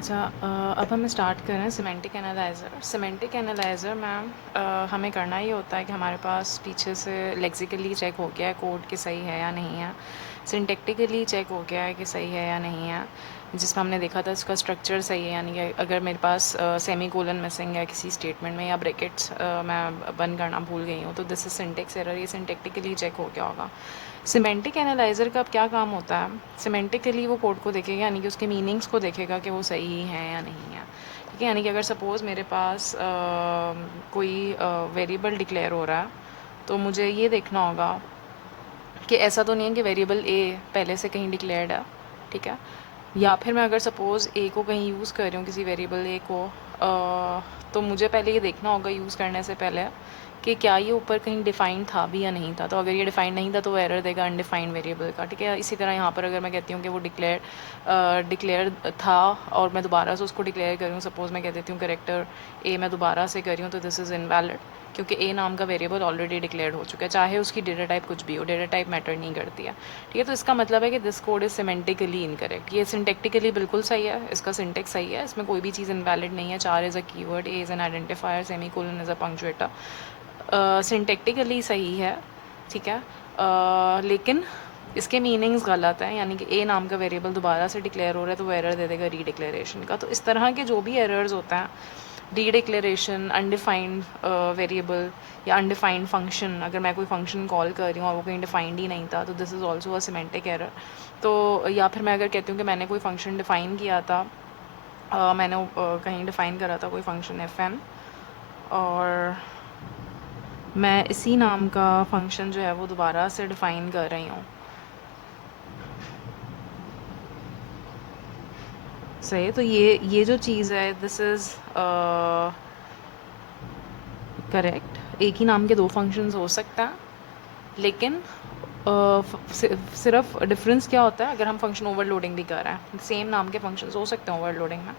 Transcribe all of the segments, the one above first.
अच्छा अब हम स्टार्ट कर रहे हैं सिमेंटिक एनालाइज़र। सिमेंटिक एनालाइज़र में हमें करना ये होता है कि हमारे पास पीछे से लेक्सिकली चेक हो गया है कोड कि सही है या नहीं है, सिंटैक्टिकली चेक हो गया है कि सही है या नहीं है, जिसमें हमने देखा था इसका स्ट्रक्चर सही है, यानी कि अगर मेरे पास सेमी कोलन मिसिंग है किसी स्टेटमेंट में या ब्रैकेट्स मैं बंद करना भूल गई हूँ तो दिस इज सिंटेक्स एरर, ये सिंटैक्टिकली चेक हो गया होगा। सिमेंटिक एनालाइज़र का अब क्या काम होता है, सिमेंटिकली वो कोड को देखेगा, यानी कि उसके मीनिंग्स को देखेगा कि वो सही है या नहीं है। ठीक है, यानी कि अगर सपोज़ मेरे पास कोई वेरिएबल डिक्लेयर हो रहा है तो मुझे ये देखना होगा कि ऐसा तो नहीं है कि वेरिएबल ए पहले से कहीं डिक्लेयर्ड है। ठीक है, या फिर मैं अगर सपोज़ ए को कहीं यूज़ कर रही हूँ, किसी वेरिएबल ए को, तो मुझे पहले ये देखना होगा यूज़ करने से पहले कि क्या ये ऊपर कहीं डिफ़ाइंड था भी या नहीं था। तो अगर ये डिफ़ाइंड नहीं था तो वो एरर देगा अनडिफ़ाइंड वेरिएबल का। ठीक है, इसी तरह यहाँ पर अगर मैं कहती हूँ कि वो डिक्लेयर था और मैं दोबारा से उसको डिक्लेयर कर रही हूँ, सपोज़ मैं कह देती हूँ कैरेक्टर ए मैं दोबारा से कर रही हूँ, तो दिस इज़ इनवैलिड, क्योंकि ए नाम का वेरिएबल ऑलरेडी डिक्लेयर्ड हो चुका है, चाहे उसकी डेटा टाइप कुछ भी हो, डेटा टाइप मैटर नहीं करती है। ठीक है, तो इसका मतलब है कि this code is semantically incorrect. ये सिंटेक्टिकली बिल्कुल सही है, इसका सिंटेक्स सही है, इसमें कोई भी चीज़ इनवैलिड नहीं है। Char is a keyword, A is an identifier, semi colon is a punctuator, syntactically सही है। ठीक है, लेकिन इसके मीनिंग्स गलत हैं, यानी कि ए नाम का वेरिएबल दोबारा से डिक्लेयर हो रहा है तो वो एरर दे देगा रीडिक्लेरेशन का। तो इस तरह के जो भी एरर्स होते हैं, रीडिक्लेरेशन, अनडिफाइंड वेरिएबल या अनडिफाइंड फंक्शन, अगर मैं कोई फंक्शन कॉल कर रही हूँ और वो कहीं डिफाइंड ही नहीं था तो this is also a semantic error. तो या फिर मैं अगर कहती हूँ कि मैंने कोई फंक्शन डिफ़ाइन किया था, मैंने कहीं डिफ़ाइन करा था कोई फंक्शन एफ एन, और मैं इसी नाम का फंक्शन जो है वो दोबारा से डिफ़ाइन कर रही हूँ। सही है, तो ये जो चीज़ है दिस इज़ करेक्ट। एक ही नाम के दो फंक्शंस हो सकता है, लेकिन सिर्फ डिफरेंस क्या होता है, अगर हम फंक्शन ओवरलोडिंग भी कर रहे हैं, सेम नाम के फंक्शंस हो सकते हैं ओवरलोडिंग में,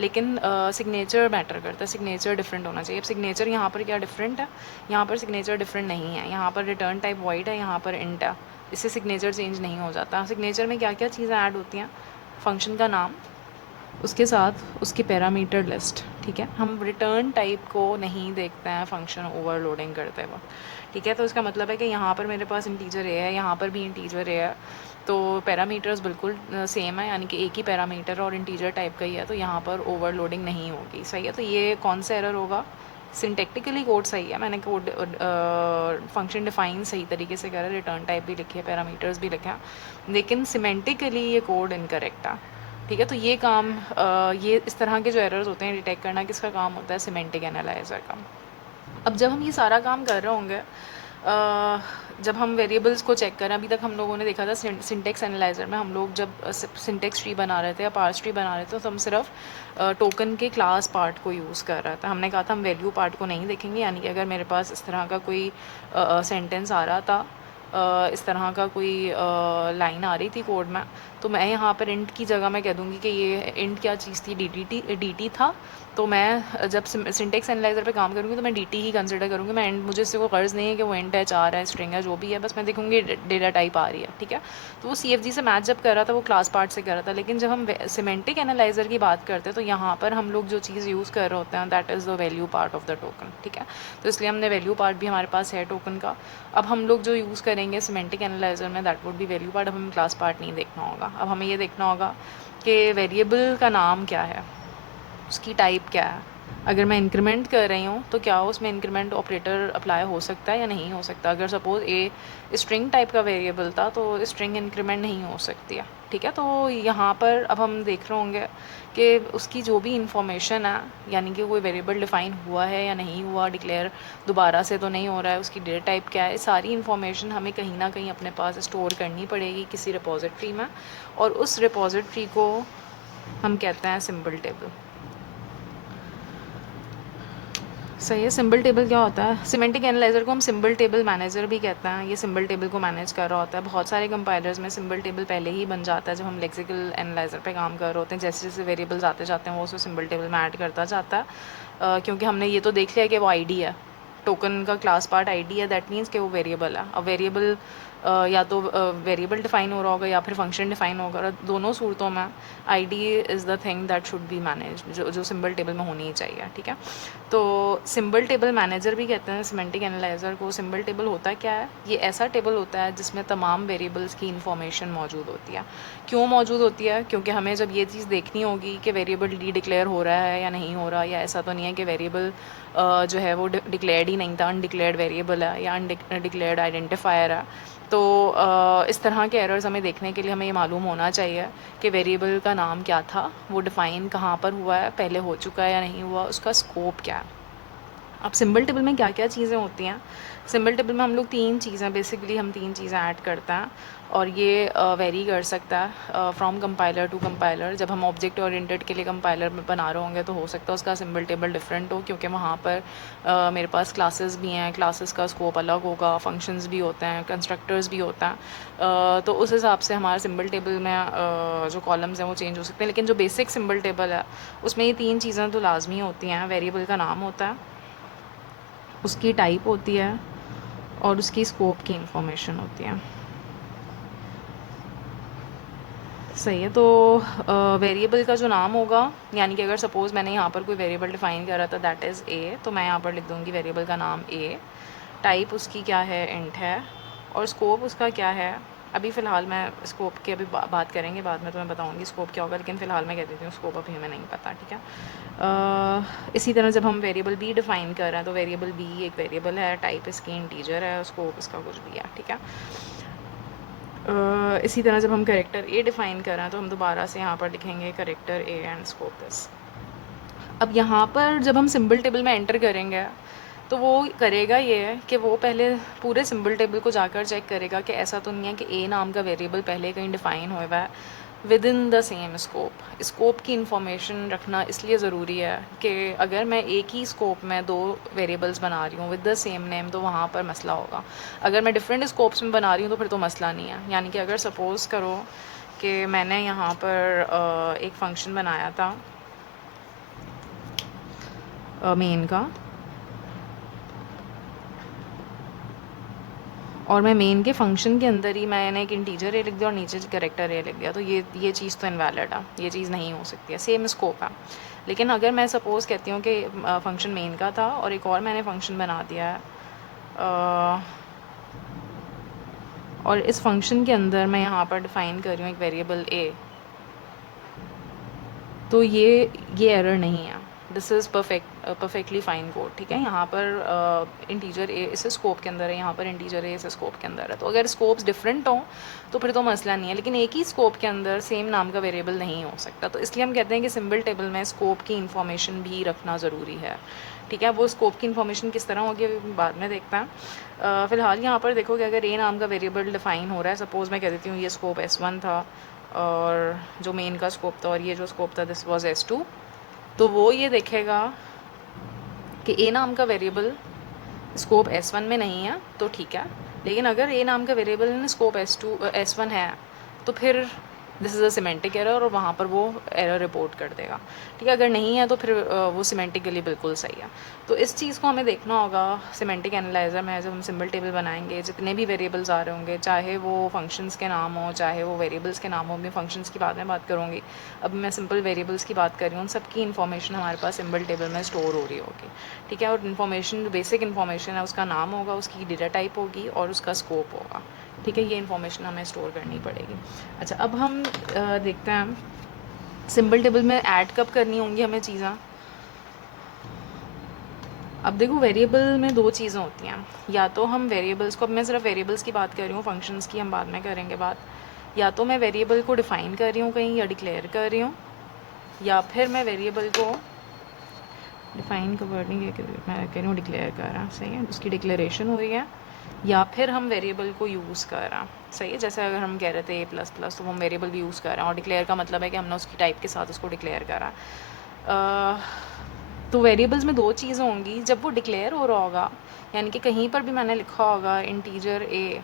लेकिन सिग्नेचर मैटर करता है, सिग्नेचर डिफरेंट होना चाहिए। अब सिग्नेचर यहाँ पर क्या डिफरेंट है, यहाँ पर सिग्नेचर डिफरेंट नहीं है, यहाँ पर रिटर्न टाइप वॉइड है, यहाँ पर इंट है, इससे सिग्नेचर चेंज नहीं हो जाता। सिग्नेचर में क्या क्या चीज़ें ऐड होती हैं, फंक्शन का नाम, उसके साथ उसकी पैरामीटर लिस्ट। ठीक है, हम रिटर्न टाइप को नहीं देखते हैं फंक्शन ओवरलोडिंग करते वक्त। ठीक है, तो इसका मतलब है कि यहाँ पर मेरे पास इंटीजर ए है, यहाँ पर भी इंटीजर ए है, तो पैरामीटर्स बिल्कुल सेम है, यानी कि एक ही पैरामीटर और इंटीजर टाइप का ही है, तो यहाँ पर ओवरलोडिंग नहीं होगी। सही है, तो ये कौन सा एरर होगा, सिंटेक्टिकली कोड सही है, मैंने कोड फंक्शन डिफाइन सही तरीके से करा, रिटर्न टाइप भी लिखे, पैरामीटर्स भी लिखे, लेकिन सिमेंटिकली ये कोड इनकरेक्ट है। ठीक है, तो ये काम ये इस तरह के जो एरर्स होते हैं डिटेक्ट करना, किसका काम होता है, सिमेंटिक एनालाइज़र का। अब जब हम ये सारा काम कर रहे होंगे, जब हम वेरिएबल्स को चेक करें, अभी तक हम लोगों ने देखा था सिंटेक्स एनालाइज़र में हम लोग जब सिंटेक्स ट्री बना रहे थे या पार्स ट्री बना रहे थे तो हम सिर्फ टोकन के क्लास पार्ट को यूज़ कर रहा था। हमने कहा था हम वैल्यू पार्ट को नहीं देखेंगे, यानी कि अगर मेरे पास इस तरह का कोई सेंटेंस आ रहा था, इस तरह का कोई लाइन आ रही थी कोड में, तो मैं यहाँ पर इंट की जगह मैं कह दूँगी कि ये इंट क्या चीज़ थी, डी टी था। तो मैं जब सिंटेक्स एनालाइज़र पे काम करूँगी तो मैं डी टी ही कंसिडर करूँगी। मैं इंट, मुझे इससे कोई गर्ज़ नहीं है कि वो इंट है, चार है, स्ट्रिंग है, जो भी है, बस मैं देखूँगी डेटा टाइप आ रही है। ठीक है, तो वो सी एफ जी से मैच जब कर रहा था वो क्लास पार्ट से कर रहा था, लेकिन जब हम सिमेंटिक एनालाइज़र की बात करते हैं तो यहाँ पर हम लोग जो चीज़ यूज़ कर रहे होते हैं that is the value part of the token. ठीक है, तो इसलिए हमने वैल्यू पार्ट भी हमारे पास है टोकन का। अब हम लोग जो यूज़ करेंगे सिमेंटिक एनालाइज़र में that would be value part. अब हमें क्लास पार्ट नहीं देखना होगा, अब हमें ये देखना होगा कि वेरिएबल का नाम क्या है, उसकी टाइप क्या है। अगर मैं इंक्रीमेंट कर रही हूँ तो क्या उसमें इंक्रीमेंट ऑपरेटर अप्लाई हो सकता है या नहीं हो सकता। अगर सपोज़ ए स्ट्रिंग टाइप का वेरिएबल था तो स्ट्रिंग इंक्रीमेंट नहीं हो सकती है। ठीक है, तो यहाँ पर अब हम देख रहे होंगे कि उसकी जो भी इंफॉर्मेशन है, यानी कि कोई वेरिएबल डिफ़ाइन हुआ है या नहीं हुआ, डिक्लेयर दोबारा से तो नहीं हो रहा है, उसकी डेटा टाइप क्या है, सारी इन्फॉर्मेशन हमें कहीं ना कहीं अपने पास स्टोर करनी पड़ेगी किसी रिपोजिटरी में, और उस रिपोजिटरी को हम कहते हैं सिंबल टेबल। सही है, सिंबल टेबल क्या होता है, सिमेंटिक एनालाइज़र को हम सिंबल टेबल मैनेजर भी कहते हैं। ये सिंबल टेबल को मैनेज कर रहा होता है। बहुत सारे कंपाइलर्स में सिंबल टेबल पहले ही बन जाता है जब हम लेक्सिकल एनालाइज़र पे काम कर रहे होते हैं। जैसे जैसे वेरिएबल्स आते जाते हैं वो उसको सिंबल टेबल में ऐड करता जाता है, क्योंकि हमने ये तो देख लिया कि वो आईडी है, टोकन का क्लास पार्ट आईडी है, दैट मीन्स कि वो वेरिएबल है। अब वेरिएबल या तो वेरिएबल डिफ़ाइन हो रहा होगा या फिर फंक्शन डिफ़ाइन होगा। दोनों सूरतों में ID is the thing that should be manage, जो सिंबल टेबल में होनी ही चाहिए, ठीक है। तो सिंबल टेबल मैनेजर भी कहते हैं सिमेंटिक एनालाइज़र को। सिंबल टेबल होता क्या है? ये ऐसा टेबल होता है जिसमें तमाम वेरिएबल्स की इंफॉर्मेशन मौजूद होती है। क्यों मौजूद होती है? क्योंकि हमें जब ये चीज़ देखनी होगी कि वेरिएबल डी डिक्लेयर हो रहा है या नहीं हो रहा, या ऐसा तो नहीं है कि वेरिएबल जो है वो डिक्लेयर्ड ही नहीं था, अनडिक्लेयर्ड वेरिएबल है या अनडिक्लेयर्ड आइडेंटिफायर है। तो इस तरह के एरर्स हमें देखने के लिए हमें ये मालूम होना चाहिए कि वेरिएबल का नाम क्या था, वो डिफ़ाइन कहाँ पर हुआ है, पहले हो चुका है या नहीं हुआ, उसका स्कोप क्या है। अब सिंबल टेबल में क्या क्या चीज़ें होती हैं? सिंबल टेबल में हम लोग तीन चीज़ें ऐड करते हैं, और ये वेरी कर सकता है फ्रॉम कंपाइलर टू कंपाइलर। जब हम ऑब्जेक्ट ओरिएंटेड के लिए कंपाइलर में बना रहे होंगे तो हो सकता है उसका सिंबल टेबल डिफरेंट हो, क्योंकि वहाँ पर मेरे पास क्लासेस भी हैं, क्लासेस का स्कोप अलग होगा, फंक्शंस भी होते हैं, कंस्ट्रक्टर्स भी होता है। तो उस हिसाब से हमारे सिंबल टेबल में जो कॉलम्स हैं वो चेंज हो सकते हैं। लेकिन जो बेसिक सिंबल टेबल है उसमें ये तीन चीज़ें तो लाजमी होती हैं। वेरिएबल का नाम होता है, उसकी टाइप होती है, और उसकी स्कोप की इंफॉर्मेशन होती है। सही है। तो वेरिएबल का जो नाम होगा, यानी कि अगर सपोज़ मैंने यहाँ पर कोई वेरिएबल डिफ़ाइन करा था दैट इज़ ए, तो मैं यहाँ पर लिख दूँगी वेरिएबल का नाम ए। टाइप उसकी क्या है? इंट है। और स्कोप उसका क्या है? अभी फ़िलहाल मैं स्कोप की अभी बात करेंगे, बाद में तो मैं बताऊँगी स्कोप क्या होगा, लेकिन फ़िलहाल मैं कह देती हूँ स्कोप अभी हमें नहीं पता, ठीक है। इसी तरह जब हम वेरिएबल बी डिफ़ाइन कर रहे हैं तो वेरिएबल बी एक वेरिएबल है, टाइप इसकी इंटीजर है, स्कोप इसका कुछ भी है, ठीक है। इसी तरह जब हम करेक्टर ए डिफ़ाइन कर रहे हैं तो हम दोबारा से यहाँ पर लिखेंगे character A and scope this. अब यहाँ पर जब हम सिंबल टेबल में एंटर करेंगे तो वो करेगा ये है कि वो पहले पूरे सिंबल टेबल को जाकर चेक करेगा कि ऐसा तो नहीं है कि ए नाम का वेरिएबल पहले कहीं डिफ़ाइन हुआ है with in the same scope. Scope की इंफॉर्मेशन रखना इसलिए ज़रूरी है कि अगर मैं एक ही स्कोप में दो वेरिएबल्स बना रही हूँ विद द सेम नेम तो वहाँ पर मसला होगा। अगर मैं डिफरेंट स्कोप्स में बना रही हूँ तो फिर तो मसला नहीं है। यानी कि अगर सपोज़ करो कि मैंने यहाँ पर एक फ़ंक्शन बनाया था मेन का, और मैं मेन के फंक्शन के अंदर ही मैंने एक इंटीजर ए लिख दिया और नीचे करेक्टर ए लिख दिया, तो ये चीज़ तो इनवैलिड है, ये चीज़ नहीं हो सकती है, सेम स्कोप है। लेकिन अगर मैं सपोज़ कहती हूँ कि फंक्शन मेन का था और एक और मैंने फंक्शन बना दिया है, और इस फंक्शन के अंदर मैं यहाँ पर डिफ़ाइन कर रही हूँ एक वेरिएबल ए, तो ये एरर नहीं है। This is perfectly fine code, ठीक है। यहाँ पर इंटीजर ए इस स्कोप के अंदर है, यहाँ पर इंटीजर ए इस स्कोप के अंदर है। तो अगर स्कोप्स डिफरेंट हों तो फिर तो मसला नहीं है, लेकिन एक ही स्कोप के अंदर सेम नाम का वेरिएबल नहीं हो सकता। तो इसलिए हम कहते हैं कि सिंबल टेबल में स्कोप की इंफॉर्मेशन भी रखना ज़रूरी है, ठीक है। वो स्कोप की इंफॉर्मेशन किस तरह होगी बाद में देखते हैं। फ़िलहाल यहाँ पर देखो कि अगर ए नाम का वेरिएबल डिफ़ाइन हो रहा है, सपोज़ मैं कह देती हूँ ये स्कोप S1 था और जो मेन का स्कोप था, और ये जो स्कोप था दिस वाज S2, तो वो ये देखेगा कि ए नाम का वेरिएबल स्कोप S1 में नहीं है तो ठीक है, लेकिन अगर ए नाम का वेरिएबल स्कोप S1 है तो फिर this is a semantic error और वहाँ पर वो एरर रिपोर्ट कर देगा, ठीक है। अगर नहीं है तो फिर वो सिमेंटिकली बिल्कुल सही है। तो इस चीज़ को हमें देखना होगा सिमेंटिक एनालाइज़र में। जब हम सिंबल टेबल बनाएंगे, जितने भी वेरिएबल्स आ रहे होंगे, चाहे वो फंक्शंस के नाम हो चाहे वो वेरिएबल्स के नाम हो, मैं फंक्शंस की बाद में बात करूँगी, अब मैं सिंपल वेरिएबल्स की बात कर रही हूँ, उन सबकी इन्फॉर्मेशन हमारे पास सिंबल टेबल में स्टोर हो रही होगी, ठीक है। और इन्फॉर्मेशन जो बेसिक इन्फॉर्मेशन है उसका नाम होगा, उसकी डेटा टाइप होगी और उसका स्कोप होगा, ठीक है। ये इन्फॉर्मेशन हमें स्टोर करनी पड़ेगी। अच्छा, अब हम देखते हैं सिंबल टेबल में ऐड कब करनी होंगी हमें चीज़ें। अब देखो वेरिएबल में दो चीज़ें होती हैं, या तो हम वेरिएबल्स को, अब मैं सिर्फ वेरिएबल्स की बात कर रही हूँ, फंक्शंस की हम बाद में करेंगे बात, या तो मैं वेरिएबल को डिफ़ाइन कर रही हूँ कहीं या डिक्लेयर कर रही हूँ, या फिर मैं वेरिएबल को डिफ़ाइन का वर्ड नहीं मैं कह रही हूँ डिक्लेयर कर रहा, सही है, उसकी डिक्लेरेशन हो रही है, या फिर हम वेरिएबल को यूज़ कर रहे हैं, सही है। जैसे अगर हम कह रहे थे A++ तो हम वेरिएबल भी यूज़ कर रहे हैं, और डिक्लेयर का मतलब है कि हमने उसकी टाइप के साथ उसको डिक्लेयर करा। तो वेरिएबल्स में दो चीज़ें होंगी, जब वो डिक्लेयर हो रहा होगा, यानी कि कहीं पर भी मैंने लिखा होगा इंटीजर ए,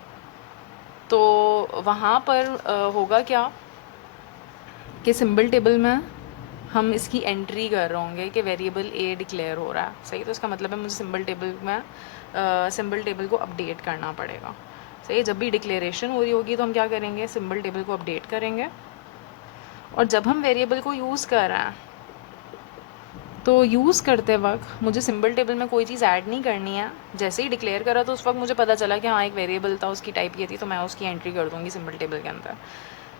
तो वहाँ पर होगा क्या कि सिंबल टेबल में हम इसकी एंट्री कर रहे होंगे कि वेरिएबल ए डिक्लेयर हो रहा है, सही। तो इसका मतलब है मुझे सिंबल टेबल को अपडेट करना पड़ेगा, सही, जब भी डिक्लेरेशन हो रही होगी तो हम क्या करेंगे, सिंबल टेबल को अपडेट करेंगे। और जब हम वेरिएबल को यूज़ कर रहे हैं तो यूज़ करते वक्त मुझे सिंबल टेबल में कोई चीज़ ऐड नहीं करनी है। जैसे ही डिक्लेयर करा तो उस वक्त मुझे पता चला कि हाँ एक वेरिएबल था, उसकी टाइप ये थी, तो मैं उसकी एंट्री कर दूँगी सिंबल टेबल के अंदर।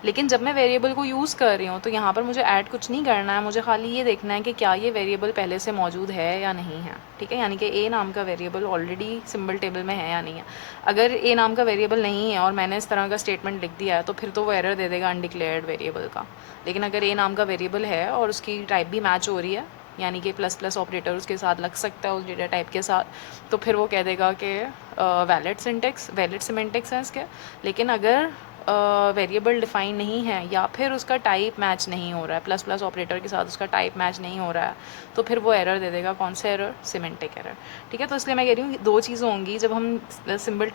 लेकिन जब मैं वेरिएबल को यूज़ कर रही हूँ तो यहाँ पर मुझे ऐड कुछ नहीं करना है, मुझे खाली ये देखना है कि क्या ये वेरिएबल पहले से मौजूद है या नहीं है। ठीक है, यानी कि ए नाम का वेरिएबल ऑलरेडी सिंबल टेबल में है या नहीं है। अगर ए नाम का वेरिएबल नहीं है और मैंने इस तरह का स्टेटमेंट लिख दिया है तो फिर तो वो एरर दे देगा अनडिक्लेयर्ड वेरिएबल का। लेकिन अगर ए नाम का वेरिएबल है और उसकी टाइप भी मैच हो रही है, यानी कि प्लस प्लस ऑपरेटर उसके साथ लग सकता है उस डेटा टाइप के साथ, तो फिर वो कह देगा कि वैलिड सिमेंटिक्स है इसके। लेकिन अगर वेरिएबल डिफाइन नहीं है या फिर उसका टाइप मैच नहीं हो रहा है, प्लस प्लस ऑपरेटर के साथ उसका टाइप मैच नहीं हो रहा है, तो फिर वो एरर दे देगा। कौन सा एरर? Semantic error. ठीक है, तो इसलिए मैं कह रही हूँ दो चीज़ें होंगी जब हम सिंबल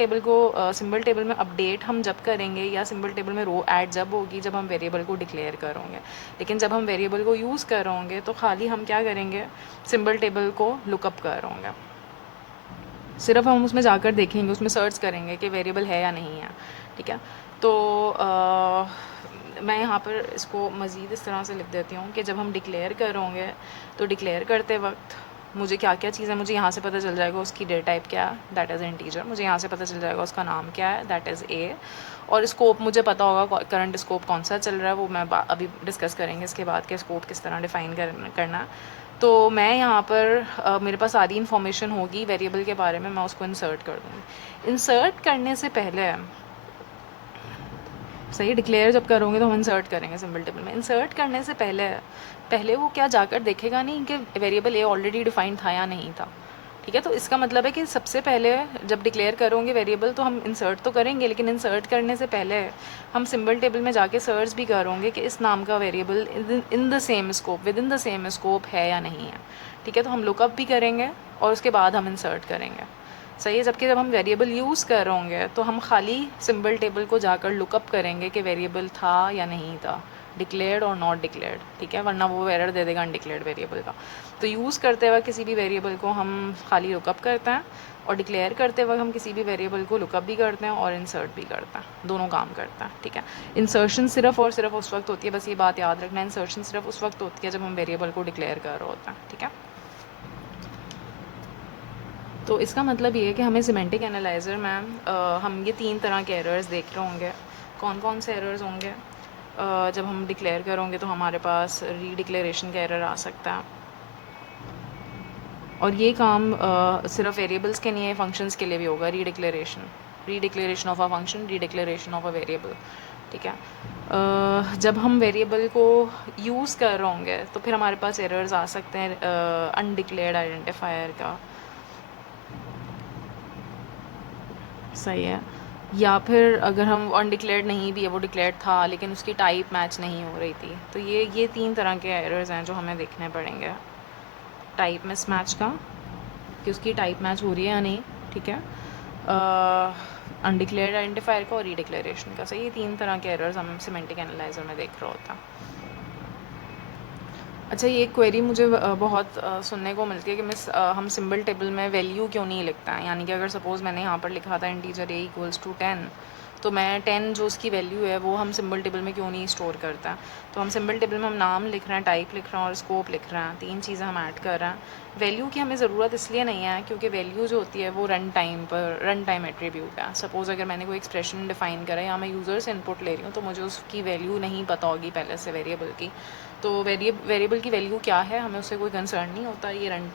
टेबल में अपडेट हम जब करेंगे या सिंबल टेबल में रो ऐड जब होगी जब हम वेरिएबल को डिक्लेयर करोगे। लेकिन जब हम वेरिएबल को यूज़ कर होंगे तो खाली हम क्या करेंगे, सिंबल टेबल को लुकअप कर होंगे। सिर्फ हम उसमें जाकर देखेंगे, उसमें सर्च करेंगे कि वेरिएबल है या नहीं है। ठीक है, तो मैं यहाँ पर इसको मज़ीद इस तरह से लिख देती हूँ कि जब हम डिक्लेयर करोगे तो डिक्लेयर करते वक्त मुझे क्या क्या चीज़ें, मुझे यहाँ से पता चल जाएगा उसकी डेटा टाइप क्या है, दैट इज़ इंटीजर। मुझे यहाँ से पता चल जाएगा उसका नाम क्या है, दैट इज़ ए। और स्कोप मुझे पता होगा करंट स्कोप कौन सा चल रहा है, वो मैं अभी डिस्कस करेंगे इसके बाद के स्कोप किस तरह डिफ़ाइन करना है। तो मैं यहाँ पर मेरे पास सारी इन्फॉर्मेशन होगी वेरिएबल के बारे में, मैं उसको इंसर्ट कर दूँगी। इंसर्ट करने से पहले सही, डिक्लेयर जब करोगे तो हम इंसर्ट करेंगे सिंबल टेबल में। इंसर्ट करने से पहले वो क्या जाकर देखेगा नहीं कि वेरिएबल ए ऑलरेडी डिफाइंड था या नहीं था। ठीक है, तो इसका मतलब है कि सबसे पहले जब डिक्लेयर करोगे वेरिएबल तो हम इंसर्ट तो करेंगे, लेकिन इंसर्ट करने से पहले हम सिंबल टेबल में जाके सर्च भी करोगे कि इस नाम का variable in the same scope, with in the same scope है या नहीं है। ठीक है, तो हम लुकअप भी करेंगे और उसके बाद हम इंसर्ट करेंगे। सही है, जबकि जब हम वेरिएबल यूज़ कर रहे होंगे तो हम खाली सिंबल टेबल को जाकर लुकअप करेंगे कि वेरिएबल था या नहीं था, डिक्लेयर्ड और नॉट डिक्लेयर्ड। ठीक है, वरना वो एरर दे देगा अनडिक्लेयर्ड वेरिएबल का। तो यूज़ करते वक्त किसी भी वेरिएबल को हम खाली लुकअप करते हैं और डिक्लेयर करते वक्त हम किसी भी वेरिएबल को लुकअप भी करते हैं और इंसर्ट भी करते हैं, दोनों काम करते हैं। ठीक है, इंसर्शन सिर्फ और सिर्फ उस वक्त होती है, बस ये बात याद रखना, इंसर्शन सिर्फ उस वक्त होती है जब हम वेरिएबल को डिक्लेयर कर रहे होते हैं। ठीक है, तो इसका मतलब ये है कि हमें सिमेंटिक एनालाइज़र में हम ये तीन तरह के एरर्स देख रहे होंगे। कौन कौन से एरर्स होंगे? जब हम डिक्लेयर करोगे तो हमारे पास रीडिक्लेरेशन का एरर आ सकता है, और ये काम सिर्फ वेरिएबल्स के नहीं है, फंक्शंस के लिए भी होगा। Redeclaration of a function, redeclaration of a variable. ठीक है, जब हम वेरिएबल को यूज़ कर रहे होंगे तो फिर हमारे पास एरर्स आ सकते हैं अनडिक्लेयर्ड आइडेंटिफायर का। सही है, या फिर अगर हम अनडिक्लेयर्ड नहीं भी है, वो डिक्लेयर्ड था लेकिन उसकी टाइप मैच नहीं हो रही थी, तो ये तीन तरह के एरर्स हैं जो हमें देखने पड़ेंगे। टाइप मिसमैच का, कि उसकी टाइप मैच हो रही है या नहीं। ठीक है, अनडिक्लेयर्ड आइडेंटिफायर का और रीडिक्लेरेशन का। सही, ये तीन तरह के एरर्स हम सिमेंटिक एनालाइजर में देख रहे होता है। अच्छा, ये क्वेरी मुझे बहुत सुनने को मिलती है कि मिस हम सिंबल टेबल में वैल्यू क्यों नहीं लिखता है। यानी कि अगर सपोज़ मैंने यहाँ पर लिखा था इंटीजर ए इक्वल्स टू 10, तो मैं 10 जो उसकी वैल्यू है वो हम सिंबल टेबल में क्यों नहीं स्टोर करता। तो हम सिंबल टेबल में हम नाम लिख रहे हैं, टाइप लिख रहे हैं और स्कोप लिख रहे हैं, तीन चीज़ें हम ऐड कर रहे हैं। वैल्यू की हमें ज़रूरत इसलिए नहीं है क्योंकि वैल्यू जो होती है वो रन टाइम एट्रीब्यूट है। सपोज़ अगर मैंने कोई एक्सप्रेशन डिफाइन करा या मैं यूज़र से इनपुट ले रही हूँ तो मुझे उसकी वैल्यू नहीं पता होगी पहले से वेरिएबल की, तो वेरिएबल की वैल्यू क्या है हमें उससे कोई कंसर्न नहीं होता। ये रन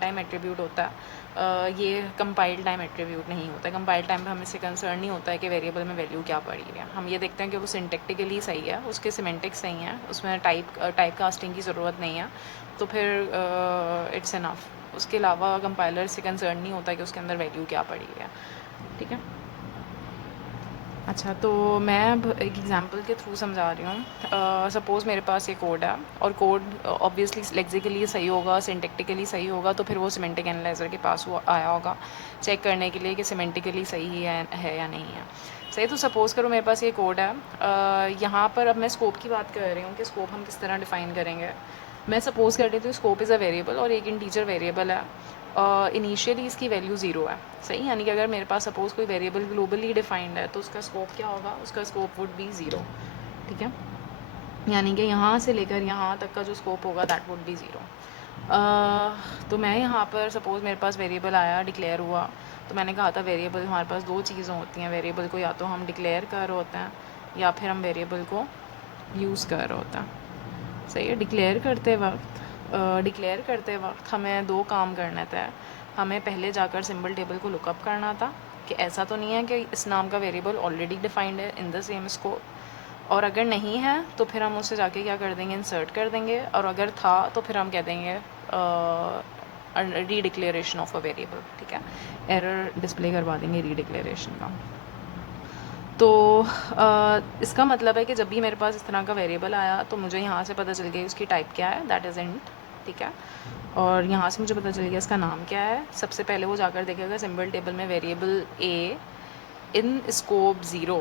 टाइम एट्रीब्यूट होता है, ये कंपाइल टाइम एट्रीब्यूट नहीं होता है। कंपाइल टाइम पे हमें इससे कंसर्न नहीं होता है कि वेरिएबल में वैल्यू क्या पड़ी है। हम ये देखते हैं कि वो सिंटेक्टिकली सही है, उसके सिमेंटिक्स सही हैं, उसमें टाइप कास्टिंग की ज़रूरत नहीं है, तो फिर इट्स इनफ। उसके अलावा कंपाइलर से कंसर्न नहीं होता कि उसके अंदर वैल्यू क्या पड़ी है। ठीक है, अच्छा, तो मैं अब एक एग्जांपल के थ्रू समझा रही हूँ। सपोज़ मेरे पास ये कोड है और कोड ऑब्वियसली लेक्सिकली सही होगा, सिंटेक्टिकली सही होगा, तो फिर वो सिमेंटिक एनालाइज़र के पास वो आया होगा चेक करने के लिए कि सिमेंटिकली सही है या नहीं है। सही, तो सपोज़ करो मेरे पास ये कोड है। यहाँ पर अब मैं स्कोप की बात कर रही हूँ कि स्कोप हम किस तरह डिफ़ाइन करेंगे। मैं सपोज़ कर लेती हूँ स्कोप इज़ अ वेरिएबल और एक इंटीजर वेरिएबल है इनिशियली इसकी वैल्यू ज़ीरो है, सही। यानी कि अगर मेरे पास सपोज़ कोई वेरिएबल ग्लोबली डिफाइंड है तो उसका स्कोप क्या होगा, उसका स्कोप वुड बी ज़ीरो, ठीक है। यानी कि यहाँ से लेकर यहाँ तक का जो स्कोप होगा दैट वुड बी ज़ीरो। तो मैं यहाँ पर सपोज़ मेरे पास वेरिएबल आया, डिक्लेयर हुआ, तो मैंने कहा था वेरिएबल हमारे पास दो चीज़ें होती हैं, वेरिएबल को या तो हम डिक्लेयर कर रहे होते हैं या फिर हम वेरिएबल को यूज़ कर रहे होते हैं, सही है। डिक्लेयर करते वक्त हमें दो काम करने थे। हमें पहले जाकर सिंबल टेबल को लुकअप करना था कि ऐसा तो नहीं है कि इस नाम का वेरिएबल ऑलरेडी डिफाइंड है इन द सेम स्कोप, और अगर नहीं है तो फिर हम उससे जाके क्या कर देंगे, इंसर्ट कर देंगे, और अगर था तो फिर हम कह देंगे रीडिक्लेरेशन ऑफ अ वेरिएबल, ठीक है। एरर डिस्प्ले करवा देंगे रीडिक्लेरेशन का। तो इसका मतलब है कि जब भी मेरे पास इस तरह का वेरिएबल आया तो मुझे यहाँ से पता चल गया उसकी टाइप क्या है, दैट इज़ इंट, ठीक है। और यहाँ से मुझे पता चल गया इसका नाम क्या है। सबसे पहले वो जाकर देखेगा सिंबल टेबल में variable A in scope zero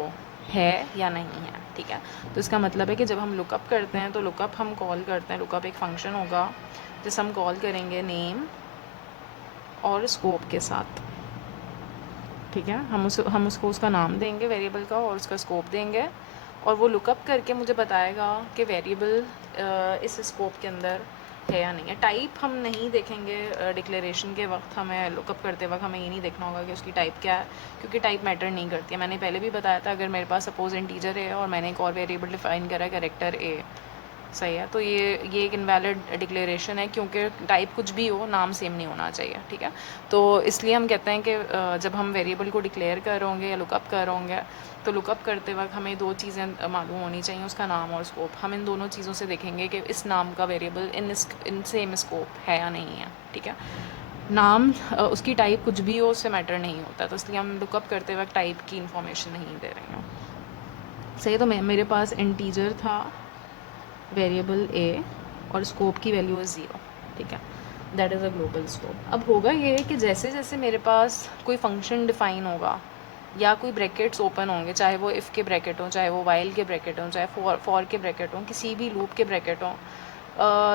है या नहीं है, ठीक है। तो इसका मतलब है कि जब हम लुकअप करते हैं तो लुकअप हम कॉल करते हैं, लुकअप एक फंक्शन होगा जिसे हम कॉल करेंगे नेम और स्कोप के साथ, ठीक है। हम उसको उसका नाम देंगे वेरिएबल का और उसका स्कोप देंगे, और वो लुकअप करके मुझे बताएगा कि वेरिएबल इस स्कोप के अंदर है या नहीं है। टाइप हम नहीं देखेंगे डिक्लेरेशन के वक्त, हमें लुकअप करते वक्त हमें ये नहीं देखना होगा कि उसकी टाइप क्या है, क्योंकि टाइप मैटर नहीं करती है। मैंने पहले भी बताया था, अगर मेरे पास सपोज इंटीजर है और मैंने एक और वेरिएबल डिफाइन करा है कैरेक्टर ए, सही है, तो ये एक इनवैलिड डिक्लेरेशन है, क्योंकि टाइप कुछ भी हो, नाम सेम नहीं होना चाहिए, ठीक है। तो इसलिए हम कहते हैं कि जब हम वेरिएबल को डिक्लेयर कर रहे होंगे या लुकअप कर रहे होंगे तो लुकअप करते वक्त हमें दो चीज़ें मालूम होनी चाहिए, उसका नाम और स्कोप। हम इन दोनों चीज़ों से देखेंगे कि इस नाम का वेरिएबल इन सेम स्कोप है या नहीं है, ठीक है। नाम उसकी टाइप कुछ भी हो, उससे मैटर नहीं होता, तो इसलिए हम लुकअप करते वक्त टाइप की इंफॉर्मेशन नहीं दे रहे हैं, सही। तो मेरे पास इंटीजर था वेरिएबल ए और स्कोप की वैल्यू है ज़ीरो, ठीक है। That is a global scope. अब होगा ये कि जैसे जैसे मेरे पास कोई फंक्शन डिफाइन होगा या कोई ब्रैकेट्स ओपन होंगे, चाहे वो इफ़ के ब्रैकेट हों, चाहे वो वाइल के ब्रैकेट हों, चाहे फॉर के ब्रैकेट हों, किसी भी लूप के ब्रैकेट हों,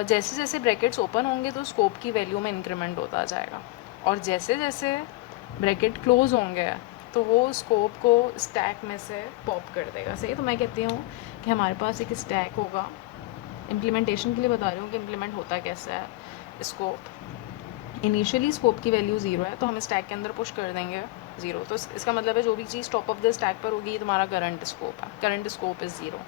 जैसे जैसे ब्रैकेट्स ओपन होंगे तो स्कोप की वैल्यू में इंक्रीमेंट होता जाएगा, और जैसे जैसे ब्रैकेट क्लोज होंगे तो वो स्कोप को स्टैक में से पॉप कर देगा, सही। तो मैं कहती हूँ कि हमारे पास एक स्टैक होगा, इम्प्लीमेंटेशन के लिए बता रही हूँ कि इम्प्लीमेंट होता कैसा है। स्कोप इनिशियली स्कोप की वैल्यू ज़ीरो है तो हम स्टैक के अंदर पुश कर देंगे ज़ीरो, तो इसका मतलब है जो भी चीज़ टॉप ऑफ द स्टैक पर होगी ये तुम्हारा करंट स्कोप है, करंट स्कोप इज़ ज़ीरो।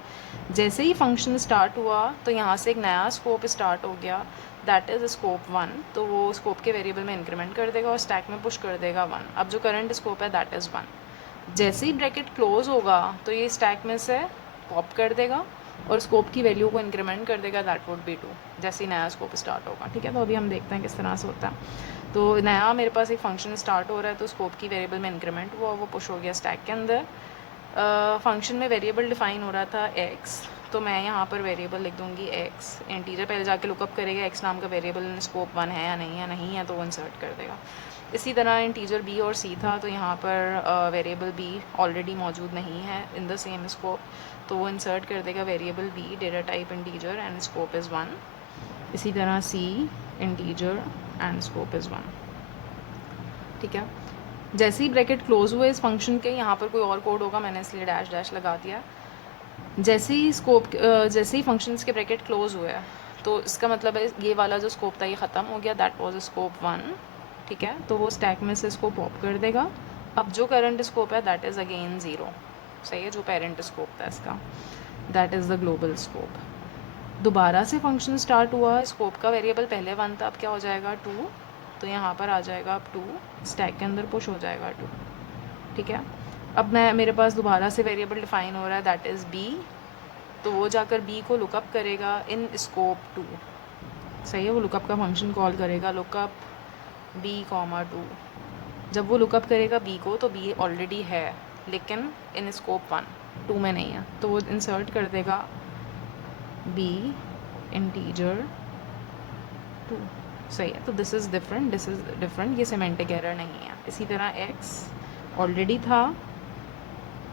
जैसे ही फंक्शन स्टार्ट हुआ तो यहाँ से एक नया स्कोप स्टार्ट हो गया, दैट इज़ स्कोप वन, तो वो स्कोप के वेरिएबल में इंक्रीमेंट कर देगा और स्टैक में पुश कर देगा वन। अब जो करंट स्कोप है दैट इज़ वन। जैसे ही ब्रैकेट क्लोज होगा तो ये स्टैक में से पॉप कर देगा और स्कोप की वैल्यू को इंक्रीमेंट कर देगा, दैट वुड बी टू, जैसे ही नया स्कोप स्टार्ट होगा, ठीक है। तो अभी हम देखते हैं किस तरह से होता है। तो नया मेरे पास एक फंक्शन स्टार्ट हो रहा है तो स्कोप की वेरिएबल में इंक्रीमेंट हुआ, वो पुश हो गया स्टैक के अंदर। फंक्शन में वेरिएबल डिफाइन हो रहा था एक्स, तो मैं यहाँ पर वेरिएबल लिख दूँगी एक्स। इंटीजर पहले जाके लुकअप करेगा एक्स नाम का वेरिएबल स्कोप वन है या नहीं है तो वो इंसर्ट कर देगा। इसी तरह इंटीजर बी और सी था, तो यहाँ पर वेरिएबल बी ऑलरेडी मौजूद नहीं है इन द सेम स्कोप, तो वो इंसर्ट कर देगा variable B, data type integer and scope is one. इसी तरह C integer and scope is one, ठीक है। जैसे ही ब्रैकेट क्लोज हुए इस फंक्शन के, यहाँ पर कोई और कोड होगा, मैंने इसलिए डैश डैश लगा दिया। जैसे ही फंक्शंस के ब्रैकेट क्लोज हुए तो इसका मतलब है ये वाला जो स्कोप था ये ख़त्म हो गया, दैट वाज स्कोप वन, ठीक है। तो वो स्टैक में से इसको पॉप कर देगा। अब जो करंट स्कोप है दैट इज़ अगेन ज़ीरो, सही है, जो पेरेंट स्कोप था इसका, that is the global scope. दोबारा से फंक्शन स्टार्ट हुआ, स्कोप का वेरिएबल पहले वन था, अब क्या हो जाएगा टू, तो यहाँ पर आ जाएगा अब टू, स्टैक के अंदर पुश हो जाएगा टू, ठीक है। अब मेरे पास दोबारा से वेरिएबल डिफाइन हो रहा है दैट इज़ बी, तो वो जाकर बी को लुकअप करेगा इन स्कोप टू, सही है। वो लुकअप का फंक्शन कॉल करेगा, लुकअप बी कॉमा टू। जब वो लुकअप करेगा बी को तो बी ऑलरेडी है लेकिन इन स्कोप वन, टू में नहीं है, तो वो इंसर्ट कर देगा बी इंटीजर टू, सही है। तो दिस इज़ डिफरेंट, ये सिमेंटिक एरर नहीं है। इसी तरह एक्स ऑलरेडी था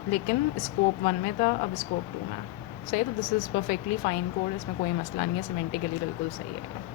लेकिन स्कोप वन में था, अब स्कोप टू में, सही है। तो this is perfectly fine code, इसमें कोई मसला नहीं है, सिमेंटिकली बिल्कुल सही है।